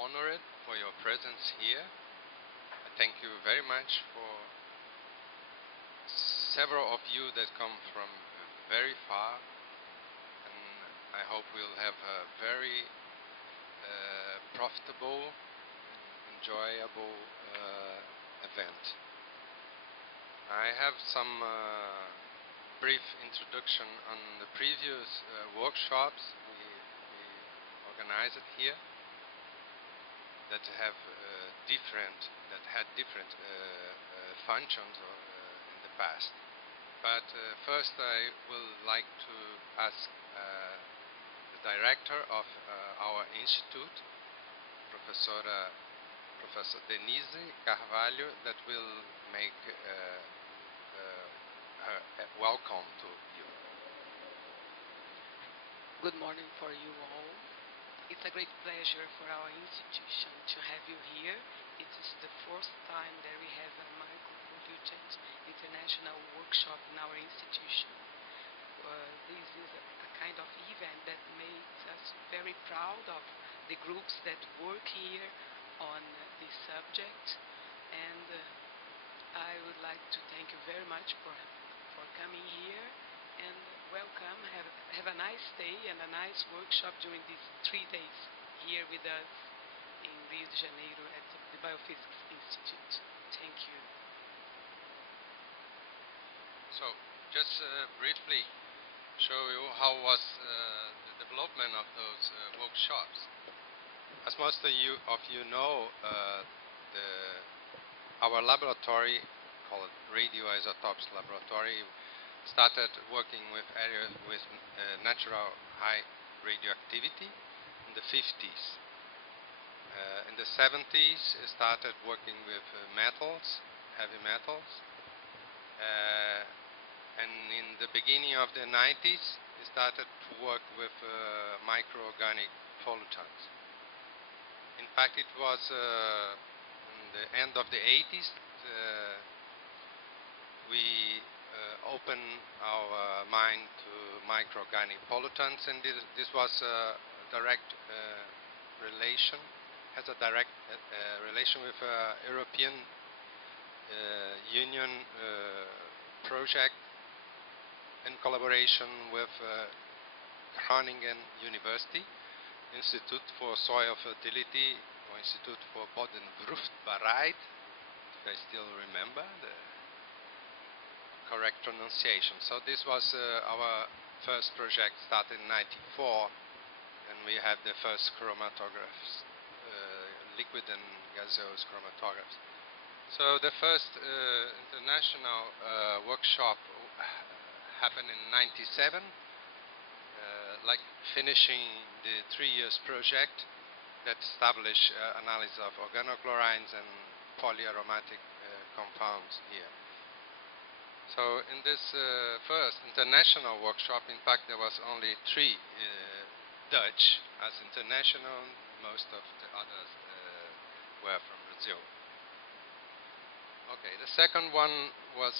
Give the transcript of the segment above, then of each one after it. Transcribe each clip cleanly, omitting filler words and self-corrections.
honored for your presence here. I thank you very much for several of you that come from very far, and I hope we'll have a very profitable, enjoyable event. I have some brief introduction on the previous workshops we organized here that had different functions in the past. But first I will like to ask the director of our institute, Professor Denise Carvalho, that will make her welcome to you. Good morning for you all. It's a great pleasure for our institution to have you here. It is the first time that we have a micropollutant international workshop in our institution. This is a kind of event that makes us very proud of the groups that work here on this subject, and I would like to thank you very much for coming here, and welcome. Have a nice day and a nice workshop during these 3 days here with us in Rio de Janeiro at the Biophysics Institute. Thank you. So, just briefly show you how was the development of those workshops. As most of you know, our laboratory, called Radioisotopes Laboratory, started working with areas with natural high radioactivity in the 50s. In the 70s, it started working with metals, heavy metals. And in the beginning of the 90s, it started to work with microorganic pollutants. In fact, it was in the end of the 80s we opened our mind to microorganic pollutants, and this was a direct relation, has a direct relation with European Union project in collaboration with Groningen University, Institute for Soil Fertility, or Institute for Bodenvruchtbaarheid, if I still remember the correct pronunciation. So this was our first project, started in '94, and we had the first chromatographs, liquid and gaseous chromatographs. So the first international workshop happened in '97, like finishing the 3 years project that established analysis of organochlorines and polyaromatic compounds here. So in this first international workshop, in fact, there was only 3 Dutch as international. Most of the others were from Brazil. Okay, the second one was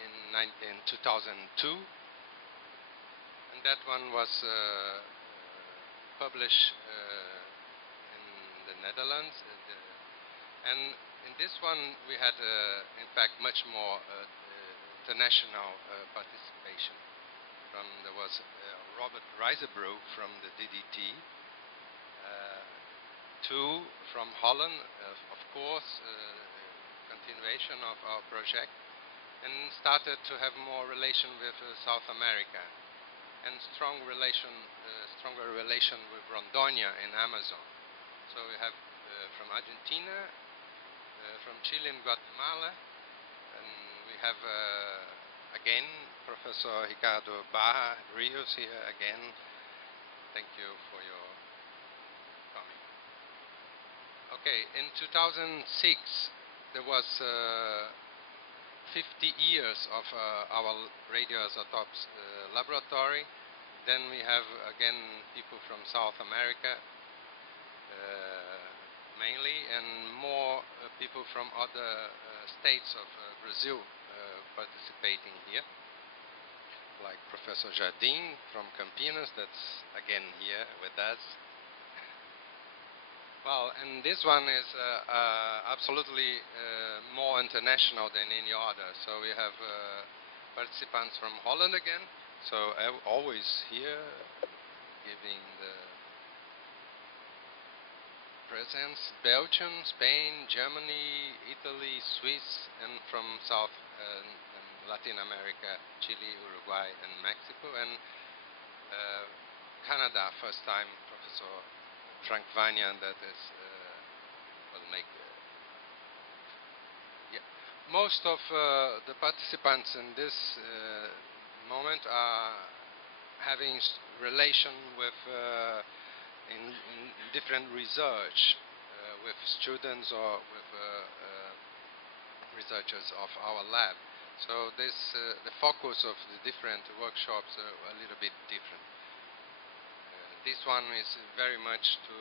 in 2002, and that one was published in the Netherlands. And in this one, we had, in fact, much more international participation. There was Robert Rijzebroek from the DDT, 2 from Holland, of course, continuation of our project, and started to have more relation with South America, and stronger relation with Rondônia in Amazon. So we have from Argentina, from Chile and Guatemala, and we have again Professor Ricardo Barra Rios here again. Thank you for your coming. Okay, in 2006 there was 50 years of our radioisotopes laboratory. Then we have again people from South America mainly, and more people from other states of Brazil participating here, like Professor Jardim from Campinas, that's again here with us. Well, and this one is absolutely more international than any other. So we have participants from Holland again. So always here, giving the presence. Belgium, Spain, Germany, Italy, Swiss, and from South and Latin America, Chile, Uruguay, and Mexico, and Canada, first time Professor Frank Vanyan that is will make. Yeah, most of the participants in this moment are having relation with in different research with students or with researchers of our lab. So this the focus of the different workshops are a little bit different. This one is very much to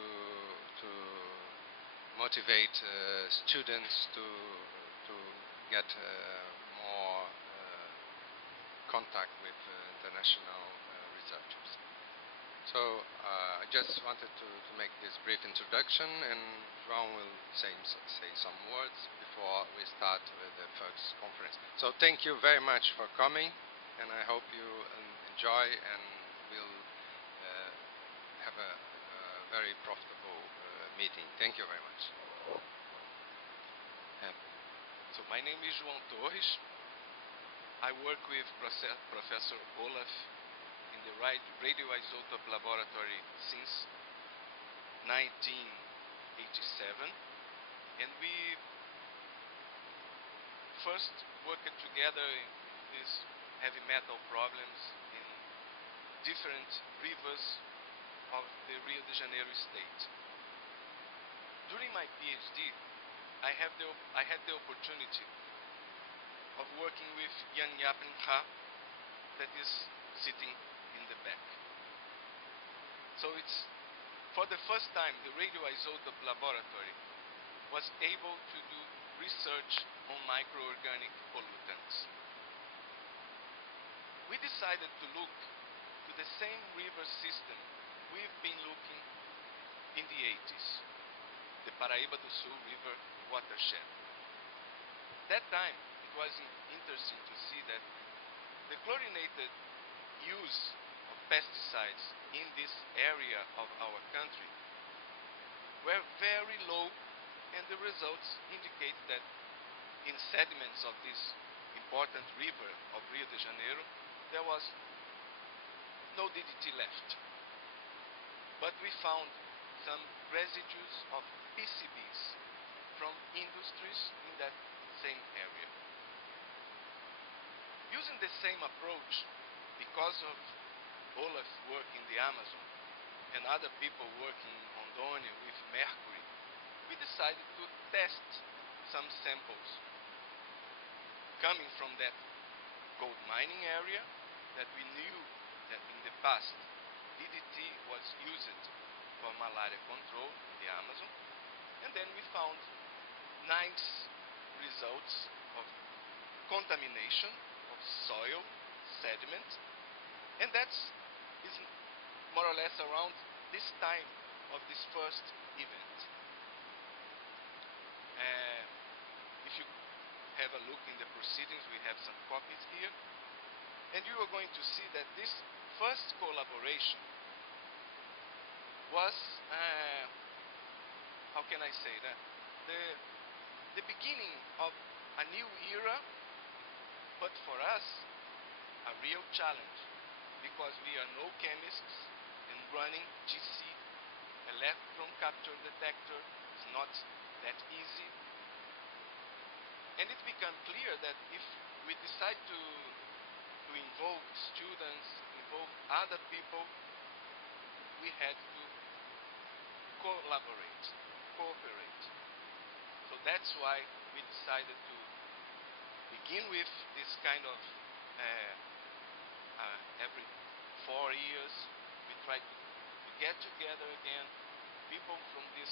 motivate students to get more contact with international researchers. So I just wanted to make this brief introduction, and João will say some words before we start with the first conference. So thank you very much for coming, and I hope you enjoy and will have a very profitable meeting. Thank you very much. So my name is João Torres. I work with Professor Olaf in the radioisotope laboratory since 1987, and we first worked together in these heavy metal problems in different rivers of the Rio de Janeiro state. During my PhD, I had the opportunity of working with Jan Yapin Ha, that is sitting in the back. So it's for the first time the radioisotope laboratory was able to do research on microorganic pollutants. We decided to look to the same river system we've been looking in the 80s, the Paraíba do Sul River watershed. That time, it was interesting to see that the chlorinated use of pesticides in this area of our country were very low, and the results indicate that in sediments of this important river of Rio de Janeiro, there was no DDT left. But we found some residues of PCBs from industries in that same area. Using the same approach, because of Olaf's work in the Amazon and other people working in Rondônia with mercury, we decided to test some samples coming from that gold mining area that we knew that in the past DDT was used for malaria control in the Amazon, and then we found nice results of contamination of soil, sediment, and that's is more or less around this time of this first event. If you have a look in the proceedings, we have some copies here, and you are going to see that this first collaboration was, how can I say that, the beginning of a new era, but for us, a real challenge, because we are no chemists, and running GC, electron capture detector, is not that easy. And it became clear that if we decide to involve students, involve other people, we had to collaborate, cooperate. So that's why we decided to begin with this kind of every 4 years we try to get together again people from this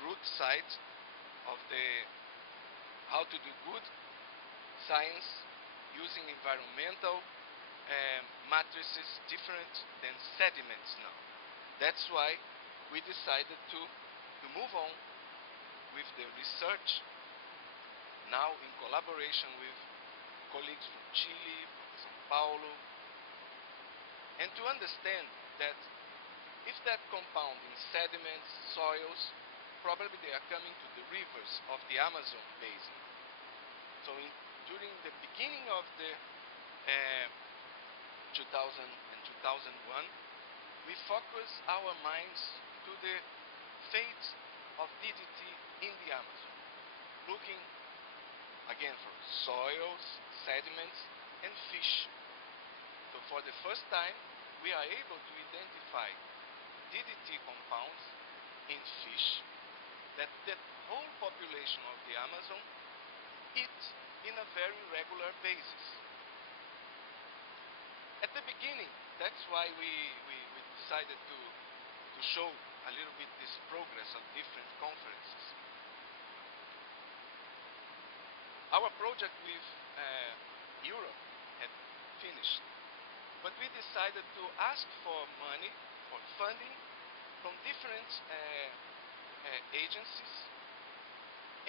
root side of the how to do good science using environmental matrices different than sediments now. That's why we decided to move on with the research, now in collaboration with colleagues from Chile, from São Paulo, and to understand that if that compound in sediments, soils, probably they are coming to the rivers of the Amazon basin. So during the beginning of the 2000 and 2001, we focus our minds to the fate of DDT in the Amazon, looking again for soils, sediments, and fish. So for the first time, we are able to identify DDT compounds in fish that the whole population of the Amazon eat in a very regular basis. At the beginning, that's why we decided to show a little bit this progress of different conferences. Our project with Europe had finished, but we decided to ask for money, for funding, from different agencies,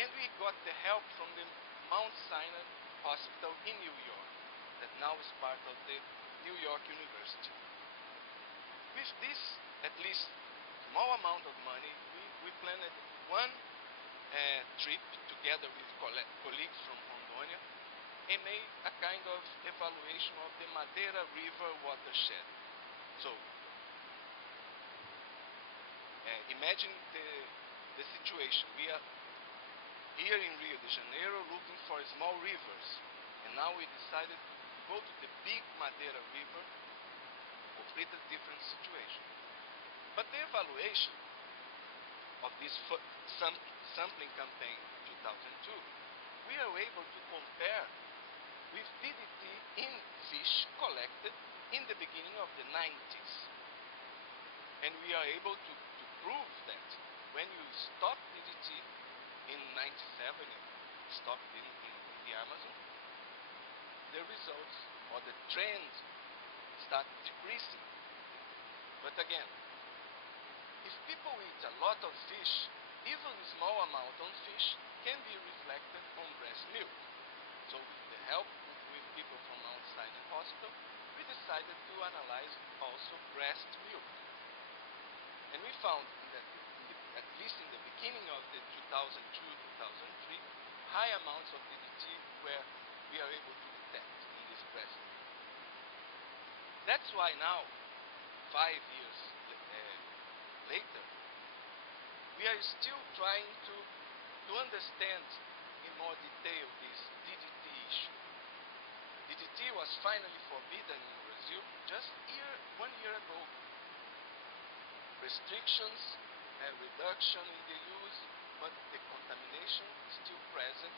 and we got the help from the Mount Sinai Hospital in New York, that now is part of the New York University. With this, at least small amount of money, we planned one trip together with colleagues from Rondônia and made a kind of evaluation of the Madeira River watershed. So, imagine the situation. We are here in Rio de Janeiro looking for small rivers, and now we decided to go to the big Madeira River, completely different situation. But the evaluation of this sampling campaign in 2002, we are able to compare with DDT in fish collected in the beginning of the 90s. And we are able to prove that when you stop DDT in 97 and stopped in the Amazon, the results or the trend start decreasing. But again, if people eat a lot of fish, even a small amount on fish can be reflected on breast milk. So with the help with people from Mount Sinai Hospital, we decided to analyze also breast milk. And we found that at least in the beginning of the 2002-2003, high amounts of DDT where we are able to detect in this breast milk. That's why now, 5 years later, we are still trying to understand in more detail this DDT issue. DDT was finally forbidden in Brazil just 1 year ago. Restrictions, reduction in the use, but the contamination is still present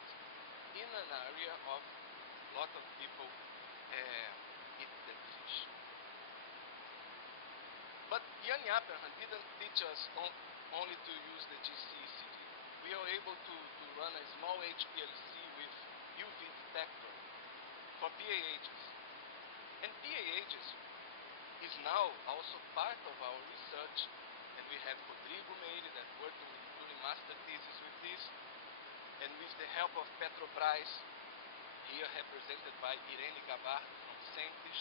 in an area of a lot of people eat that fish. But Jan Abraham didn't teach us only to use the GCECD. We are able to run a small HPLC with UV detector for PAHs. And PAHs is now also part of our research, and we have Rodrigo Meire that working during master thesis with this, and with the help of Petrobras, here represented by Irene Gabardo from Sempris,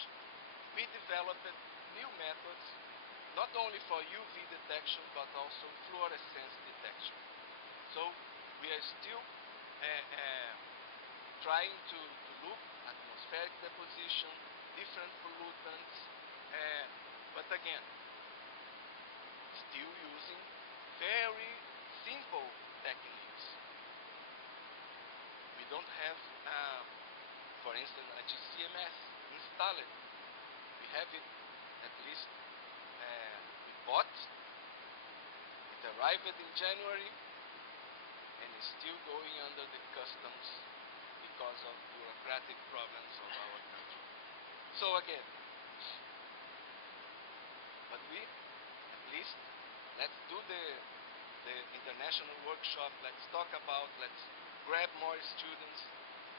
we developed new methods not only for UV detection but also fluorescence detection. So we are still trying to look at atmospheric deposition, different pollutants, but again, still using very simple techniques. We don't have, for instance, a GCMS installed. We have it at least we bought. It arrived in January and is still going under the customs because of bureaucratic problems of our country. So again, but we, at least, let's do the international workshop, let's talk about, let's grab more students,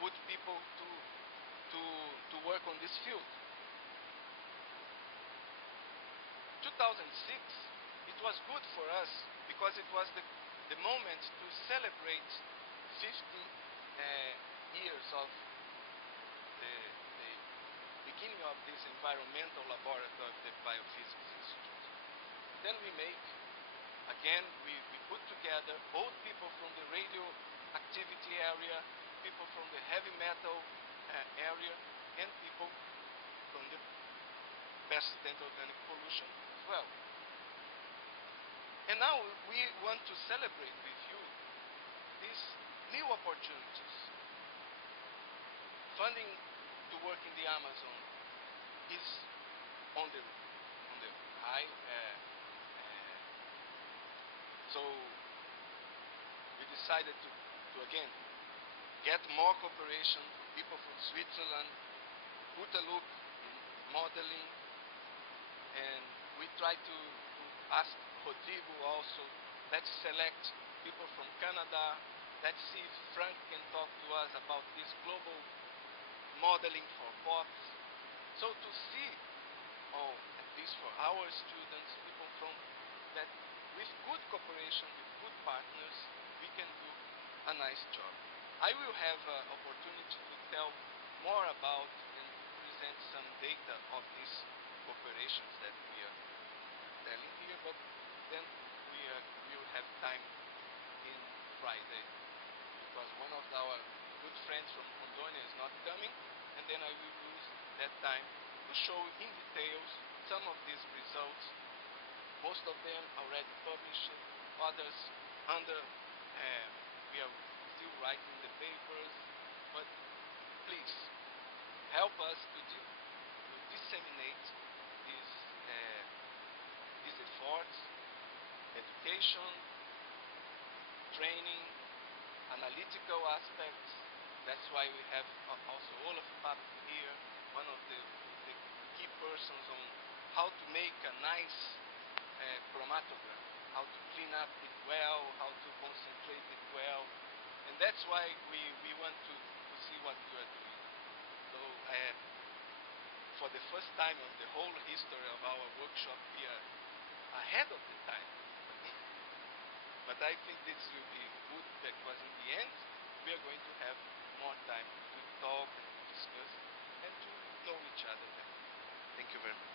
put people to work on this field. 2006, it was good for us because it was the moment to celebrate 50 years of the beginning of this environmental laboratory of the Biophysics Institute. Then we put together old people from the radioactivity area, people from the heavy metal area, and people from the persistent organic pollution as well. And now we want to celebrate with you these new opportunities. Funding to work in the Amazon is on the high. So we decided to again get more cooperation from people from Switzerland, put a look in modeling, and we try to ask Rodrigo also, let's select people from Canada, let's see if Frank can talk to us about this global modeling for pots. So to see, at least for our students, people from that, with good cooperation, with good partners, we can do a nice job. I will have an opportunity to tell more about and to present some data of these cooperations that we are telling here, but then we will have time in Friday because one of our good friends from Rondônia is not coming, and then I will use that time to show in details some of these results. Most of them already published, others under, we are still writing the papers, but please help us to disseminate these efforts, education, training, analytical aspects. That's why we have also Olaf here, one of the key persons on how to make a nice chromatogram, how to clean up it well, how to concentrate it well. And that's why we want to see what you are doing. So for the first time of the whole history of our workshop, we are ahead of the time. But I think this will be good because in the end, we are going to have more time to talk and to discuss and to know each other better. Thank you very much.